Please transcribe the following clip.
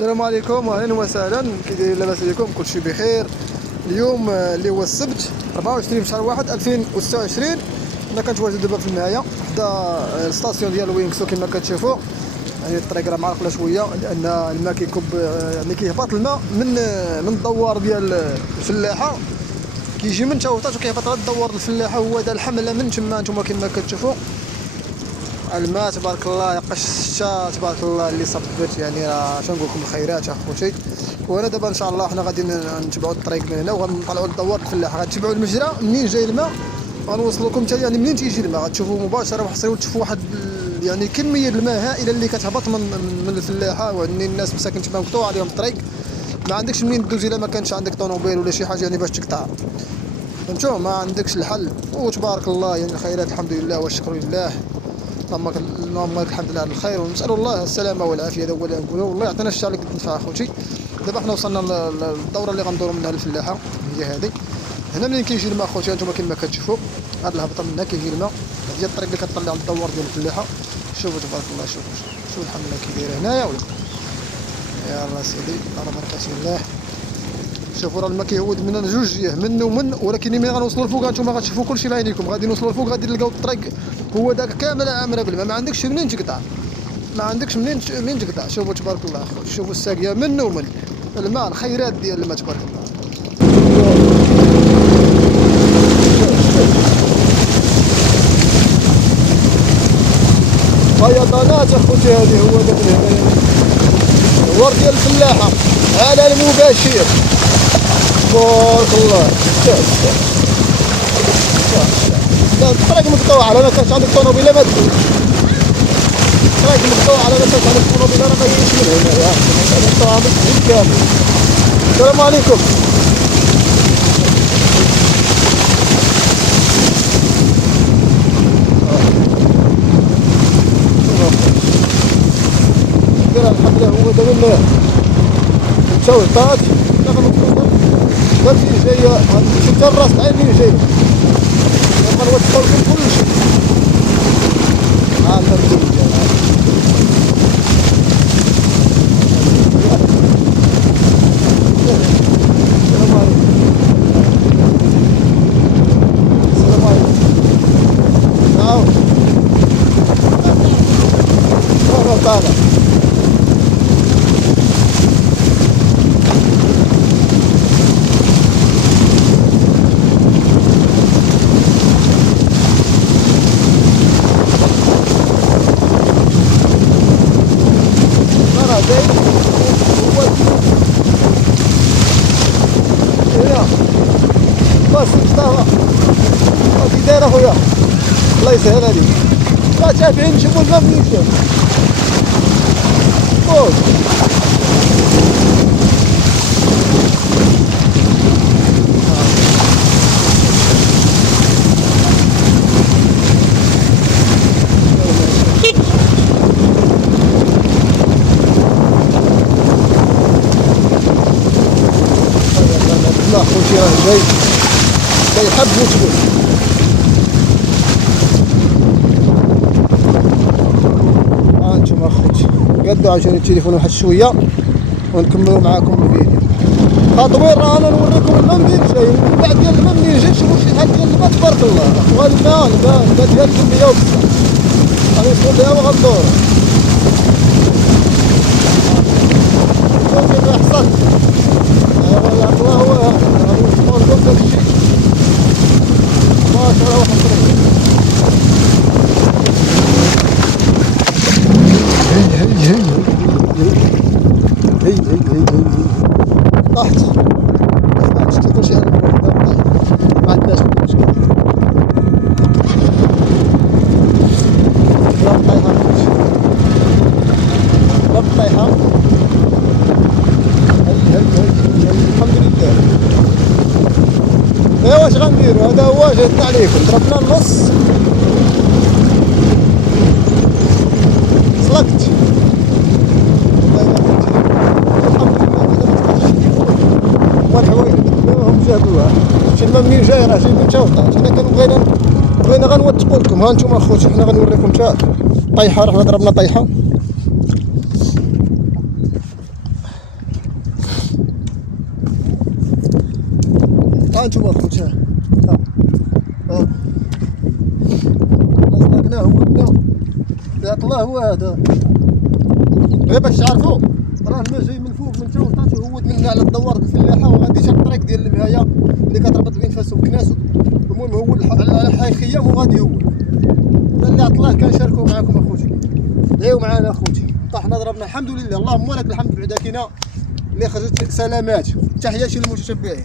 السلام عليكم واهلا وسهلا. كي دايرين؟ لاباس عليكم؟ كلشي بخير. اليوم اللي هو السبت 24 في شهر 1 2026. انا كنتواجد دابا في النهايه حدا الستاسيون ديال وينكسو كما كتشوفوا. يعني الطريق راه معرقله شويه لان الماء كيكب، يعني كيهبط الماء من الدوار ديال الفلاحه، كيجي من تاوطات وكيهبط على الدوار الفلاحه. هو دا الحمله من تما نتوما كما كتشوفوا. الماء تبارك الله يقش الشتا تبارك الله اللي صبت، يعني راه شنو نقول لكم الخيرات اخوتي. وانا دابا ان شاء الله حنا غادي نتبعوا الطريق من هنا وغنطلعوا للدوار الفلاحه، غتبعوا المجرى منين جاي الماء غنوصل لكم حتى يعني منين تيجي الماء غتشوفوا مباشره وحصريا، وتشوفوا واحد يعني كميه الماء هائله اللي كتهبط من الفلاحه. وعني الناس مساكن تما مقطوع عليهم الطريق، ما عندكش منين دوز الا ما كانش عندك طوموبيل ولا شي حاجه يعني باش تقطع، فهمتوا؟ ما عندكش الحل. وتبارك الله يعني الخيرات الحمد لله والشكر لله. اللهم لك الحمد لله على الخير، ونسال الله السلامه والعافيه. هذا هو اللي نقولوا، والله يعطينا الشر اللي تنفع اخوتي. دابا حنا وصلنا للدوره اللي غندوروا منها للفلاحه، هي هذه. هنا منين كيجي الماء اخوتي انتم كما كتشوفوا، هاد الهبطه من هنا كيجي الماء، هذه هي الطريق اللي كتطلع للدوار ديال الفلاحه. شوفوا تبارك الله، شوفوا الحمله كي دايره هنايا ولا يلاه سيدي اللهم بارك الله. شوفوا راه الماء كيهود من جوج جهه، من ومن، ولكن ملي غنوصلوا لفوق انتم غتشوفوا كلشي بعينيكم. غادي نوصلوا لفوق غادي نلقاو الطريق هو داك كامل عامره بالماء، ما عندكش منين تقطع، ما عندكش منين تقطع. شوفوا تبارك الله اخوتي، شوفوا الساقيه من ومن الماء، الخيرات ديال الماء تبارك الله. فيضانات اخوتي، هذه هو داك الدوار ديال الفلاحه على المباشر تبارك الله. لا الطريق مقطوعه، ما كانش عندك طوموبيل ما تدوز. الطريق مقطوعه، ما كانش عندك طوموبيل راه ما يجيش من هنا. مقطوعه من كامل. السلام عليكم. الحمد لله هو دابا التوطات دابا جايه حتى الراس عيني جاي لما نوثقوا لكم كلشي. ها الرجال السلام عليكم. السلام عليكم. نعم طالع بس مصطفى كي داير اخويا؟ الله يسهل عليك. راه تابعين نشوفوا الماء منين جا. فوق لا خوتي راه جاي كيحب وتقول. ها انتم اخوتي قدوا عشان التليفون واحد شويه ونكملوا معاكم الفيديو. خاطوين راه انا نوريكم الماء منين جاي، من بعد ديال الماء منين جاي شوفوا شحال ديال الماء تبارك الله. الماء ديال الكميه وبزاف غادي نوصلوا ليها وغندوروا. شوفوا احسن يعطي الله هو غادي نوصلوا لكم داكشي ما شاء الله. واحد هي طاحت ما عرفتش كيفاش يعني ما عندناش مشكل. لا طايحه لا طايحه. هي الحمد لله. ايوا واش غنديروا؟ هذا هو جاتنا عليكم، ضربنا النص سلكت. والحوايج اللي بدلوهم جابوها. شي الماء منين جاي؟ راه جاي من تاوطات. حنا بغينا غنوثقوا لكم. ها انتم اخوتي حنا غنوريكم حتى طيحه، رحنا ضربنا طيحه ها انتوما خوتي ها نزلقناه هودنا يعط الله هو هذا غير باش تعرفوا راه الماء جاي من فوق من تحت هود منا على الدوار الفلاحه وغادي حتى الطريق ديال المهايه اللي كتربط بين فاس وكناسو. المهم هو على حي خيام وغادي هو اللي عط الله كنشاركوا معكم اخوتي. دعيو معنا اخوتي طحنا ضربنا الحمد لله اللهم لك الحمد بعدا كاينه اللي خرجت سلامات. تحياتي للمتتبعين.